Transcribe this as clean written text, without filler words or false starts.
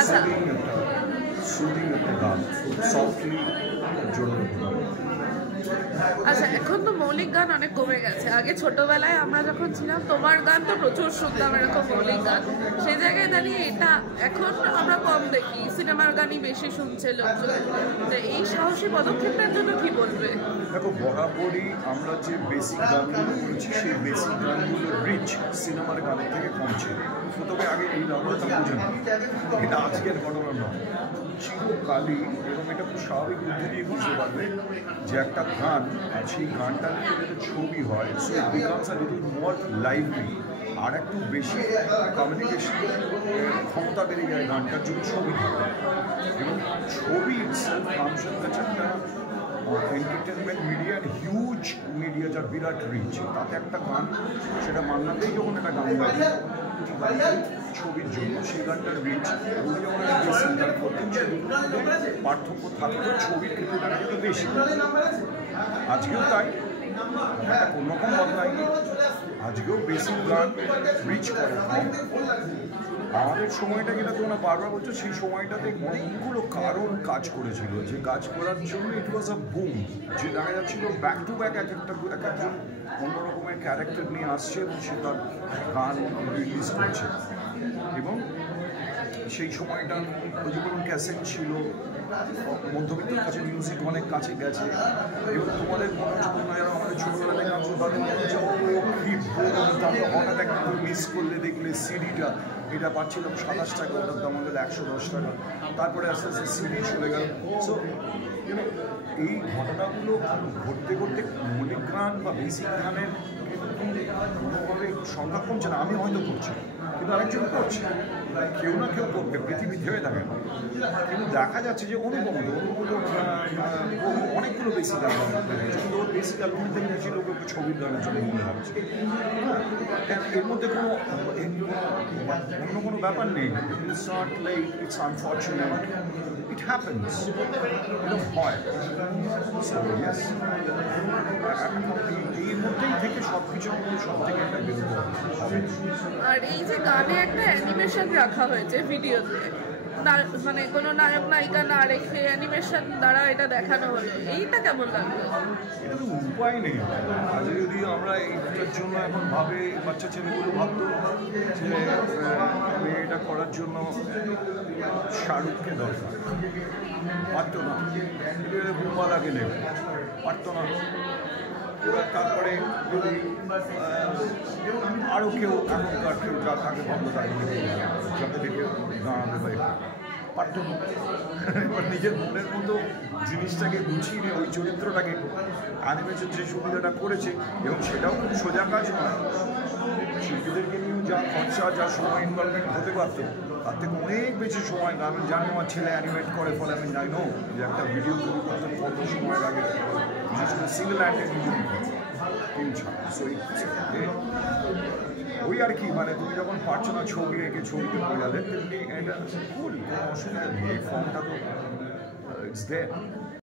আচ্ছা সুদিং একটা গান সফটলি জন্য। আচ্ছা, এখন তো মৌলিক গান অনেক কমে গেছে। আগে ছোটবেলায় আমরা যখন ছিলাম তোমার গান তো প্রচুর শুনতাম, এরকম মৌলিক গান। সেই জায়গায় দাঁড়িয়ে এটা এখন আমরা কম দেখি, সিনেমার গানই বেশি শুনছে লোকজন। তো এই সাহসী পদক্ষেপের জন্য কি বলবে? দেখো, বরাবরই আমরা যে বেসিক গানগুলো করেছি সেই বেসিক গানগুলো রিচ সিনেমার গানের থেকে কম ছিল। তবে আগে এই ব্যাপারটা বুঝে না, এটা আজকের ঘটনা নয়, চিরকালই। এবং এটা খুব স্বাভাবিক বুদ্ধি দিয়ে বুঝতে পারবে যে একটা গান, সেই গানটা নিয়ে যদি ছবি হয়, so it becomes a little more lively, আর একটু বেশি কমিউনিকেশন ক্ষমতা বেড়ে যায় গানটার জন্য ছবি থাকে। এবং ছবি ইটসেলফ মানুষের কাছে একটা এন্টারটেনমেন্ট মিডিয়া, হিউজ মিডিয়া, যার বিরাট রিচ। তাতে একটা গান, সেটা মান্নাতেই যখন একটা গান গাই ছবির জন্য, সেই গানটার রিচ উনি যখন একটা বেসিক গান করতেন, সে পার্থক্য থাকতো, ছবির ক্ষেত্রে দেখা যেত বেশি। আজকেও তাই, কোনো রকম বদলায়নি। আজকেও বেসিক গান রিচ করে। আমাদের সময়টা যেটা তোমরা বারবার বলছো, সেই সময়টাতে অনেকগুলো কারণ কাজ করেছিল, যে কাজ করার জন্য ইট ওয়াজ আ বুম, যে দেখা যাচ্ছিল ব্যাক টু ব্যাক এক একজন অন্য রকমের ক্যারেক্টার নিয়ে আসছে এবং সে তার গান রিলিজ করছে। এবং সেই সময়টা ওই যে কোনো ক্যাসেট ছিল, মধ্যবিত্তের কাছে মিউজিক অনেক কাছে গেছে। এবং তোমাদের মনে হচ্ছে, তোমরা যারা আমাদের ছোটোবেলায় গান শুনতে, তাদের মনে হচ্ছে তারপরে হঠাৎ একটা মিস করলে দেখলে সিডিটা, এটা পাচ্ছিলাম 27 টাকা, ওটার দাম হলো 110 টাকা। তারপরে আস্তে আস্তে সিডি চলে গেল। সো এই ঘটনাগুলো ঘটতে ঘটতে মৌলিক গান বা বেসিক গানের কোনোভাবে সংখ্যা কমছে না। আমি হয়তো করছি, কিন্তু আরেকজন করছে, কেউ না কেউ করবে, পৃথিবী থেমে থাকে না। কিন্তু দেখা যাচ্ছে যে অনুপমতো অনেকগুলো বেসিক অ্যালবাম, কিন্তু ওর বেসিক অ্যালবামের থেকে বেশি লোক একটু ছবির গানের জন্য মনে রাখছে। এর মধ্যে কোনো অন্য কোনো ব্যাপার নেই। It's not like it's unfortunate, it happens, এরকম হয়। এর মধ্যেই থেকে সব কিছু সব থেকে একটা বেরোতে হবে। আর এই যে গানে একটা অ্যানিমেশন রাখা হয়েছে ভিডিওতে, মানে কোনো নায়ক নায়িকা না রেখে অ্যানিমেশন দ্বারা এটা দেখানো হলো, এইটা কেমন লাগলো? এটা তো উপায় নেই। আজ যদি আমরা এইটার জন্য এখন ভাবে, বাচ্চা ছেলেগুলো ভাবতো যে আমি এটা করার জন্য শাহরুখকে দরকার, পারতো না, বুম্বালাকে নেবে, পারতো না। এবার তারপরে যদি আরও কেউ এখনকার কেউ যা তাকে ভাবতো, তাকে যাতে দেখে দাঁড়াবে বা পারতো না। এবার নিজের মনের মতো জিনিসটাকে গুছিয়ে নিয়ে ওই চরিত্রটাকে অ্যানিমেশন যে সুবিধাটা করেছে, এবং সেটাও খুব সোজা কাজ নয়। শিল্পীদেরকে নিয়েও যা খরচা, যা সময় ইনভলভমেন্ট হতে পারতো, তার থেকে অনেক বেশি সময়। আমি জানি আমার ছেলে অ্যানিমেট করে, ফলে আমি জানি নো যে একটা ভিডিও তৈরি করতে কত সময় লাগে, বিশেষ করে সিঙ্গেল হ্যান্ডেড ভিডিও ওই আর কি। মানে তুমি যখন পারছো না ছবি এঁকে ছবিতে বোঝালে, তেমনি এটা ভুল, কোনো অসুবিধা নেই। এই ফর্মটা তো ইটস দেয়ার।